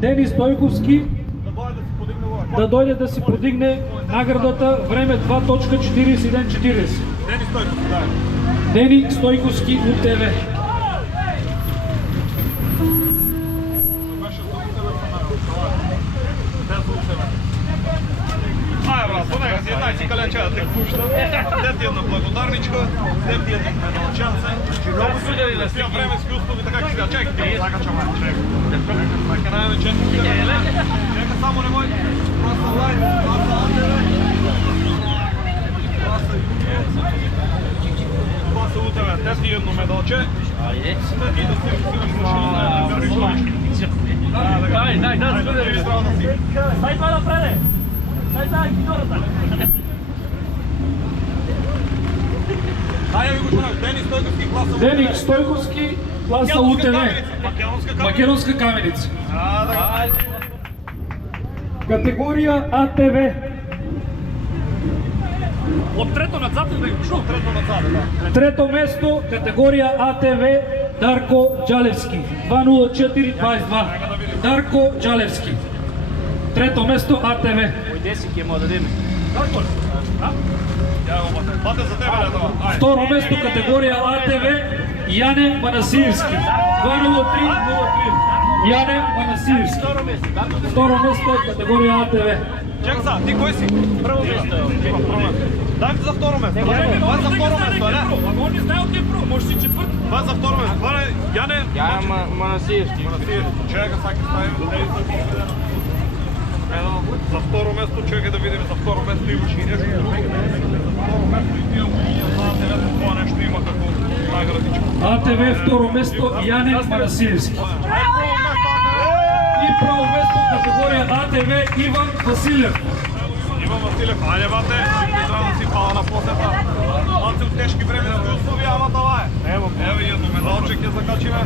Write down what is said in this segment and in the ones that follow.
Дени Стойковски да дойде да си подигне наградата, време 2.41.40. Дени Стойковски от ТВ. Понега си една и си каляча да те пуща. Де ти една благодарничка, де ти една медалчанца. Много судяли на стига временски услуги, така че сега чекайте. Закача май, чека. Накрая вече. Чека само не мой. Просто лайк, просто антеве. Просто юния. Просто утеве. Де ти едно медалче. Де ти да стигаш машина. Дай, судяли. Дай това напреде. Дай, гидората! Дай ви го чуна, Дени Стойковски, класа УТВ. Дени Стойковски, класа УТВ. Македонска каменица. Категория АТВ. От трето назад да го чу. Трето место, категория АТВ, Дарко Джалевски. 20422. Дарко Джалевски. Трето место АТВ. Деси ќе му дадеме. Бате за тебе, летова. Второ место, категория АТВ, Яне Манасиевски. 20303. Яне Манасиевски. Второ место, категория АТВ. Чакай са, ти кой си? Прво место. Дай за второ место. Това е за второ место, не? Ама он не знае от е прво, може си четвърт. Това е за второ место. Това е Яне Манасиевски. Чакай, саки ставим. Едно, за второ место, чакай да видим за второ место имаш и нещо друго. За второ место и тия години знаете лето това нещо има като наградичка. АТВ второ место, Яне Манасиевски. И право место, категория АТВ, Иван Василев. Иван Василев, айде бате, трябва да си пала на посета. Малци от тежки временски условия, ама това е. Ево и едно медалче ќе закачиме.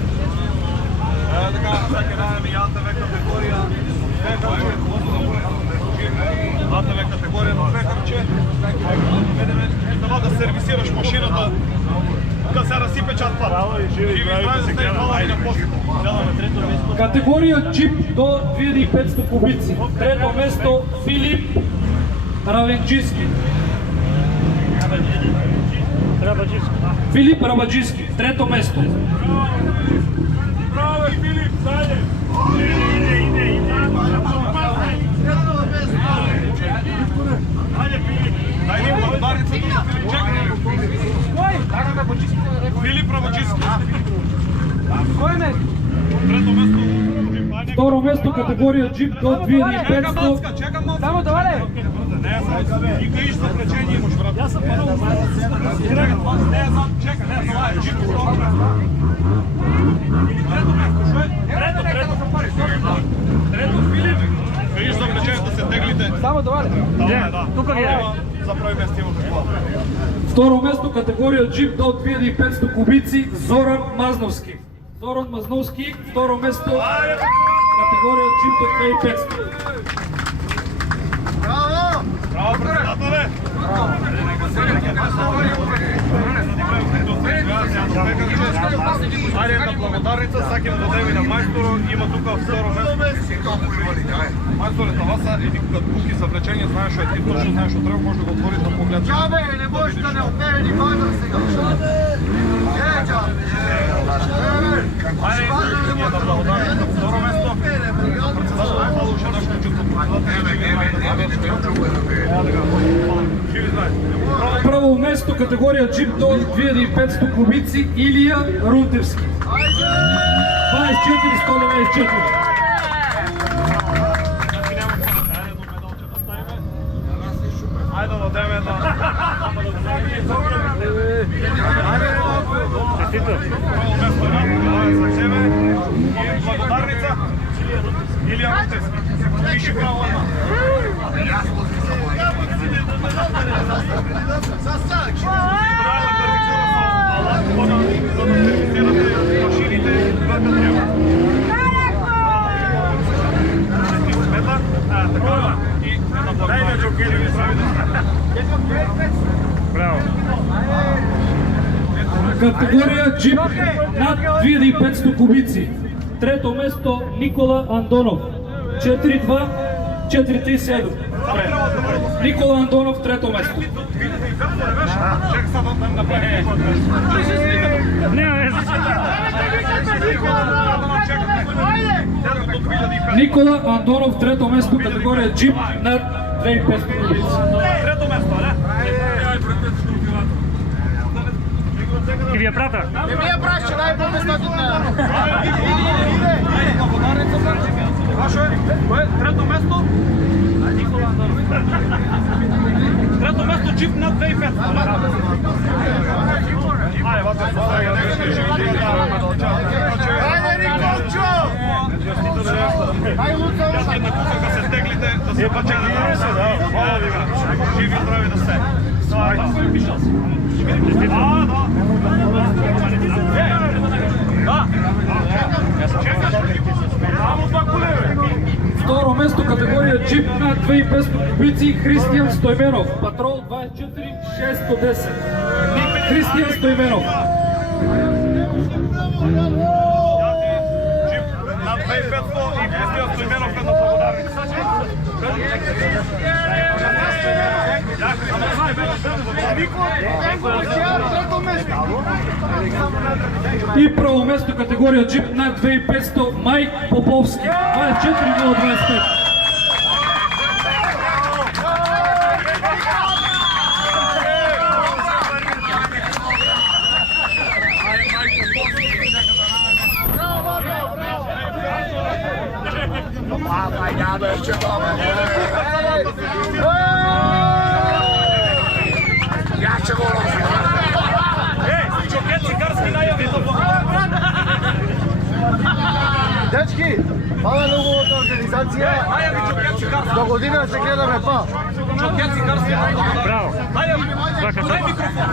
Така, всеки дадем и АТВ категория. АТВ категория на пекарче. Трябва да сервисираш машината, да се разсипе чат път. Живи здрави да се гледа. Категория джип до 2500 кубици. Трето место, Филип Равенчиски. Филип Рабаджиски. Трето место. Браво, Филип, сайде! Иде! Айде, Филип! Дай ни благодарница, чекай! Филип Рабаджиски. Кой е? Трето место. Второ место, категория джип до 2500. Чекам малко. Само това ли? Не, само. И гриш за влечение имаш, брат. Аз съм много. Чекай, не, това е джип. Трето место, шо е? Трето, Филип. Гриш за влечение да се теглите. Само това ли? Да. Тук ги е. За първи место има какво. Второ место, категория джип до 2500 кубици, Зоран Мазновски. Зоран Мазновски, второ место, категория джип до 2500. Браво, председателе! Айде една благодарница, сакам да дадем и на майстора, има тук второ место. Майсторе, това са едни куки за влечение, знаеш, ти точно знаеш, от трябва, може да го отвориш да погледнеш. Джабе, не можеш да не отнеме ни майдър сега. Айде, една благодарница, второ место. Председател, най-малуше нашето чувство. Живи знае. Първо место, категория джип до 2500 кубици, Илия Рунтевски. 24-124. Айде да дадем една. Честито. Първо место за себе и благодарница Илия Рунтевски. Пиши право една. Категория джип над 2500 кубици. Трето место, Никола Андонов. 4-2-4-3-7. Никола Андонов, трето место. Чакай сега да направим. Никола Андонов, трето место, категория джип над 2500 кубици. Трето место, не? И ви я прата. Не ми я праща, дай по 500 лева. Ваше е? Кое? Трето место? Трето место джип над 2500. Айде, вате се слага, нека ще живи. Айде, Николчо! Ай, Луца, Ще на кусака се теглите, да се паче на нас. Живи и здрави да сте. Второ место, категория джип над 2500 кубици, Християн Стойменов. Патрол 24-610. Християн Стойменов. Джип над 2500 и Християн Стойменов е на благодарница. трето место. И първо место, категория джип над 2500, Майк Поповски. 24-025. Чокет цигарски наjavi за Дечки, хвала неговата организация. До година се гледаме па. Чокет цигарски Браво. дай микрофон.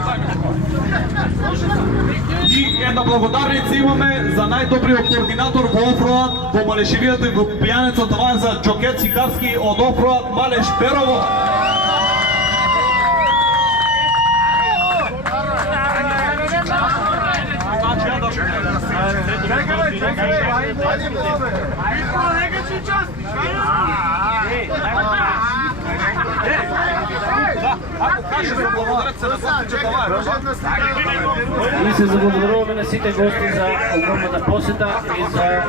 И една благодарница имаме за най-добрият координатор во офроад во Малешевијата и во Пијаница. Това е за Джокет Цигарски од офроад Малеш Перово. И се заблагодаруваме на сите гости за огромната посета и за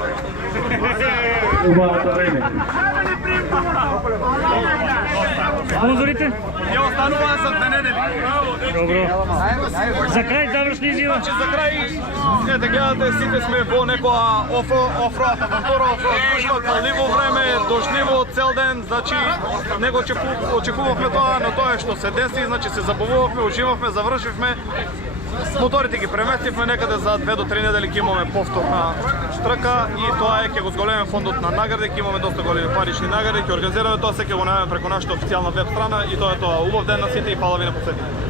убавото време. Спонзорите? Я останува за 2 недели. Добро. За край завршни изјава. За крај, ете гледате, сите сме во некоја офроад авантура, офроад дружба, каливо време, дождливо цел ден, значи него очекувавме тоа, но тоа е што се деси, значи се забавувавме, уживавме, завршивме. Моторите ги преместивме некаде за 2 до 3 недели, ќе имаме повторна штрка и тоа е ќе го зголемиме фондот на награди, ќе имаме доста големи парични награди, ќе организираме тоа, се ќе го најавиме преку нашата официјална веб страна и тоа е тоа. Убав ден на сите и фала ви на посетите.